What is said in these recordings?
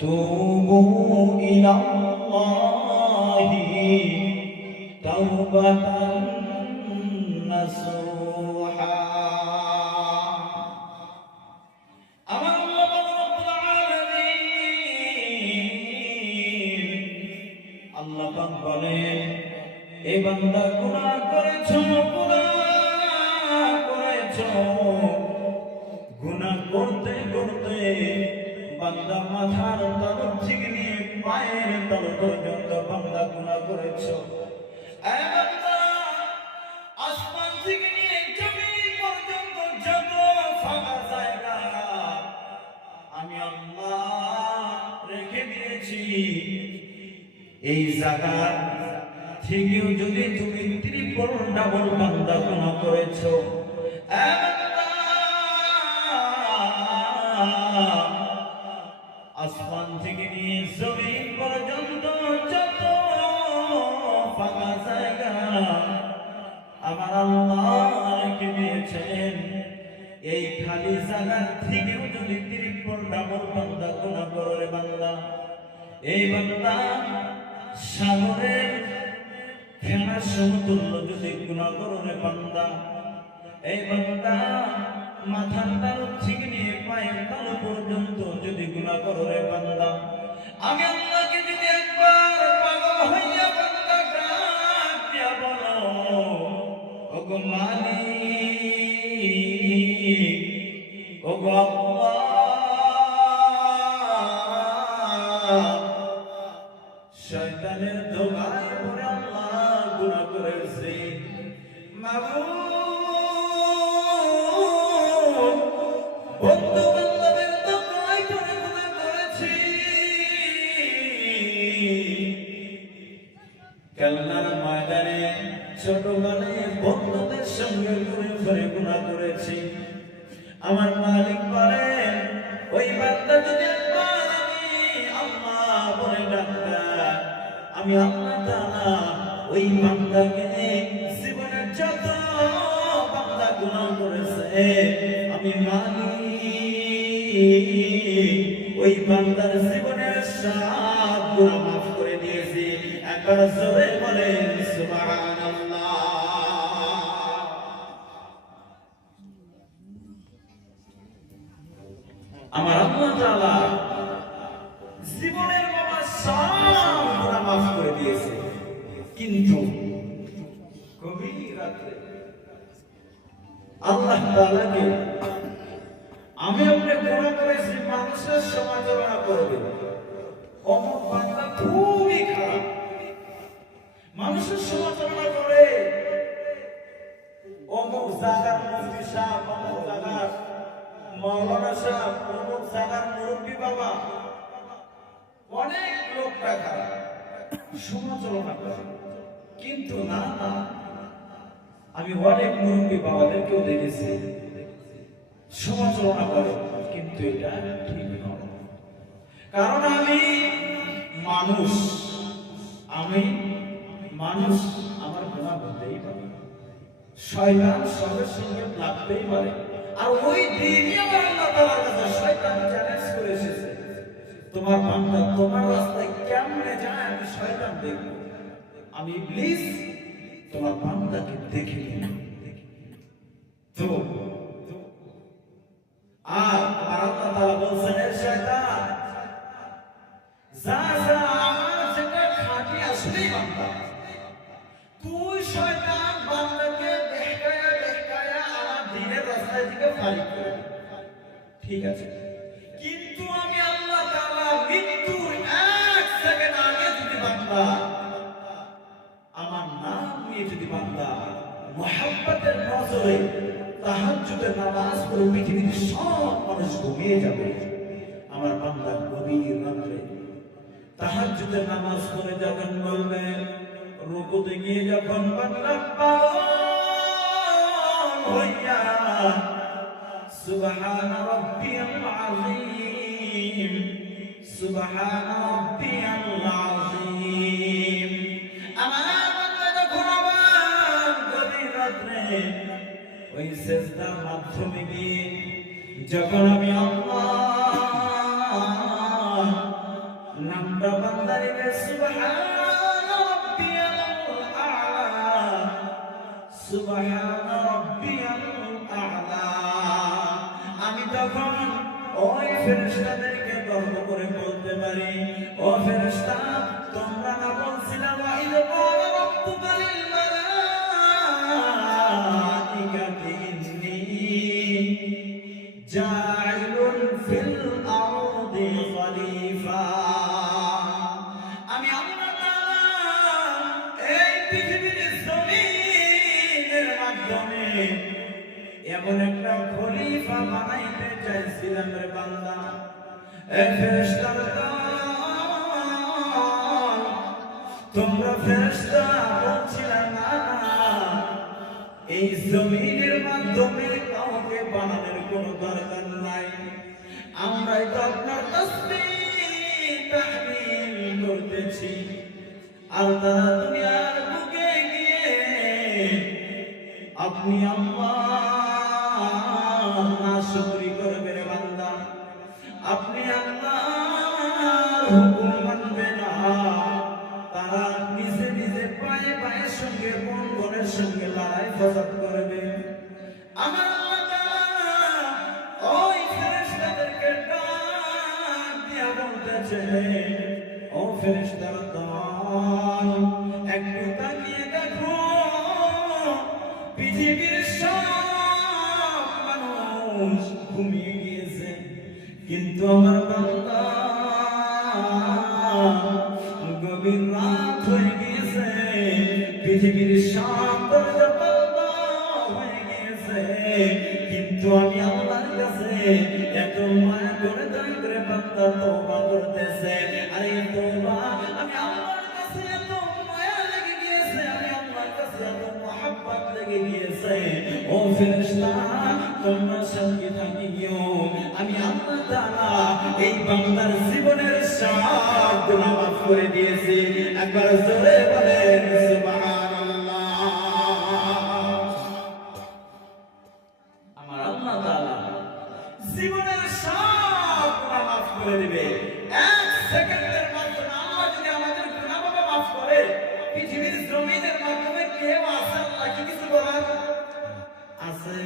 توبوا إلى الله توبة نصوحا আমার আল্লাহ রাব্বুল আলামিন আল্লাহ পাক বলেন এ বান্দা গুনাহ করেছো গুনাহ করতে করতে বান্দা মাথার তালু থেকে নিয়ে পায়ের তালু পর্যন্ত বান্দা গুনাহ করেছো এ বান্দা আসমান থেকে নিয়ে জমিন পর্যন্ত যত ফাঁকা জায়গা আমি আল্লাহ রেখে দিয়েছি এই জায়গা থেকেও যদি তুমি ত্রিপল ডাবল বান্দা গুনাহ করেছো আসমান থেকে নিয়ে জমিন পর্যন্ত যত ফাঁকা জায়গা আমার আল্লাহ রেখে দিয়েছেন এই খালি জায়গা থেকেও যদি ত্রিপল ডাবল বান্দা গুনাহ করে বান্দা এই বান্দা সাগরের ফেনার সমতুল্য যদি গুনাহ করে বান্দা এই বান্দা মাথার তালু থেকে নিয়ে পায়ের তালু পর্যন্ত যদি গুনাহ করে বান্দা আমি আল্লাহকে যদি একবার পাগল হইয়া বান্দা ডাক দিয়া বলো ওগো মালিক ওগো আল্লাহ শয়তানের ধোঁকায় পড়ে আল্লাহ গুনাহ করেছি মাবুদ বন্ধু বান্ধবের ধোঁকায় পড়ে গুনাহ করেছি কালনার ময়দানে ছোটবেলায় বন্ধুদের সঙ্গে ঘুরে ফিরে গুনাহ করেছি আমার মালিক বলেন ওই বান্দা যদি একবার আল্লাহ বলে ডাকতা আমি আল্লাহ তাআলা ওই বান্দাকে জীবনের যত বান্দা গুনাহ করেছে আমি মালিক ওই বান্দার জীবনের সব গুনাহ মাফ করে দিয়েছি একবার জোরে বলেন সুবহানাল্লাহ আমার আল্লাহ তাআলা জীবনের বাবা সব গুনাহ মাফ করে দিয়েছে কিন্তু গভীর রাতে আল্লাহ তাআলাকে আমি আপনি গুনাহ করেছি মানুষের সমালোচনা করবে অমুক বান্দা খুবই খারাপ মানুষের সমালোচনা করে অমুক জায়গার মুফতি সাহেব অমুক জায়গার মাওলানা সাহেব অমুক জায়গার মুরব্বী বাবা অনেক লোক খারাপ সমালোচনা করে কিন্তু না না আমি অনেক মুরব্বী বাবাদেরকেও দেখেছি সমালোচনা করে কিন্তু এটা ঠিক নয় কারণ আমি মানুষ আমার গুনাহ করতেই পারি শয়তান সবের সঙ্গে লাগতেই পারে আর ওই দিনই আমার আল্লাহ তাআলার কাছে শয়তান চ্যালেঞ্জ করে এসেছে তোমার বান্দা তোমার রাস্তায় কেমনে যায় আমি শয়তান দেখব আমি ইবলিস তোমার বান্দাকে দেখে নিই তো আর আল্লাহ তাআলা বলেন হে শয়তান যা আমার যেটা খাঁটি আসলেই বান্দা তুই শয়তান বান্দাকে দেখায়া আমার দ্বীনের রাস্তায় থেকে ফারিক করে ঠিক আছে কিন্তু আমি আল্লাহ তাআলা মৃত্যুর এক সেকেন্ড আগে যদি বান্দা আমার নাম নিয়ে যদি বান্দা মুহাব্বতের নজরে তাহাজ্জুদের নামাজ পড়ে পৃথিবীর সব মানুষ ঘুমিয়ে যাবে আমার বান্দা গভীর রাতে তাহাজ্জুদের নামাজ পড়ে যখন বলবে রুকুতে গিয়ে যখন বান্দা পাগল হইয়া সুবহান রাব্বিয়াল আযীম সুবহান রাব্বিয়াল আযীম আমার বান্দা যখন আবার গভীর রাতে ওই সিজদার মাধ্যমে গিয়ে যখন আমি আল্লাহ ওই ফেরেশতাদেরকে গর্ব করে বলতে পারি, ও ফেরেশতা, তোমরা না বলছিলা ওয়াইদ ক্বালা রাব্বুকা লিল মালাইকাতি ইন্নী জাইলুন ফিল আরদি খলিফা। আমি আল্লাহ তাআলা এই পৃথিবীর জমিনের মাধ্যমে এমন একটা খলিফা বানাইতে চাইছিলাম রে বান্দা। এ ফেরেশতার দল, তোমরা ফেরেশতা বলছিলা না এই জমিনের মাধ্যমে কাউকে বানানোর কোনো দরকার নাই, আমরাই তো আপনার তাসবিহ তাহমিদ করতেছি। আর তারা দুনিয়ার বুকে গিয়ে আপনি আল্লাহ নাশুকরি করবে রে বান্দা, আপনি আল্লাহর হুকুম মানবে না। তারা নিজে নিজে পায়ে পায়ের সঙ্গে মন মনের সঙ্গে লড়াই ফসাদ করবে। আমার আল্লাহ তাআলা ওই ফেরেশতাদেরকে ডাক দিয়া বলতেছে, ও ফেরেশতার দল, একটু তাকিয়ে দেখো, পৃথিবীর সব মানুষ ঘুমিয়ে গিয়েছে, কিন্তু আমার বান্দা গভীর রাত হয়ে গিয়েছে, পৃথিবীর সব দরজা বন্ধ হয়ে গিয়েছে, কিন্তু আমি আল্লাহর কাছে এত মায়া করে দয়া করে বান্দা তওবা করতেছে। আর এই তওবা আমি আল্লাহর কাছে এত মায়া লেগে গিয়েছে, আমি আল্লাহর কাছে এত মহব্বত লেগে গিয়েছে। ও ফেরেশতা, তোমরা সঙ্গে থাকিও, আমি আল্লাহ তাআলা এই বান্দার জীবনের সব গুনাহ মাফ করে দিয়েছি। একবার জোরে বলেন সুবহানাল্লাহ। আমার আল্লাহ তাআলা জীবনের সব গুনাহ মাফ করে দিবে। এক সেকেন্ডের মাধ্যমে আল্লাহ যদি আমাদের গুনাহ মাফ করে, পৃথিবীর জমিনের মাধ্যমে কেউ আছে আল্লাহকে কিছু বলার আছে?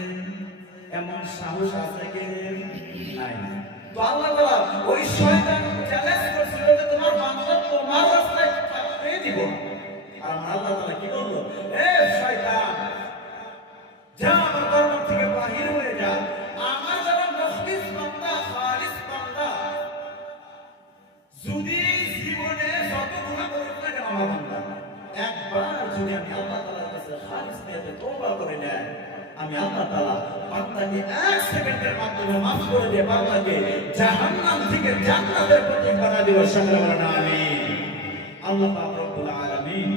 এমন সাহস আছে কে? নাই। তো আল্লাহ তাআলা ওই শয়তান চ্যালেঞ্জ করেছিল যে তোমার বান্দা তোমার রাস্তায় পাঠিয়ে দিব। আর আমার আল্লাহ তাআলা কি বলল? এ শয়তান, যা আমার দরবার থেকে বাহির হয়ে যা। আমার যারা মুখলিস বান্দা, খালিস বান্দা, যদি জীবনে যত গুনাহ করুক না কেন আমার বান্দা, একবার যদি আমি আল্লাহ তাআলার কাছে খালিস নিয়তে তওবা করে নেয়, আমি আল্লাহ তাআলা বান্দাকে এক সেকেন্ডের মাধ্যমে মাফ করে দিয়ে বান্দাকে জাহান্নাম থেকে জান্নাতের পথে বানিয়ে দেব। সকলে বলেন আমিন। আল্লাহ পাক রব্বুল আলামিন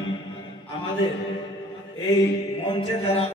আমাদের এই মঞ্চে যারা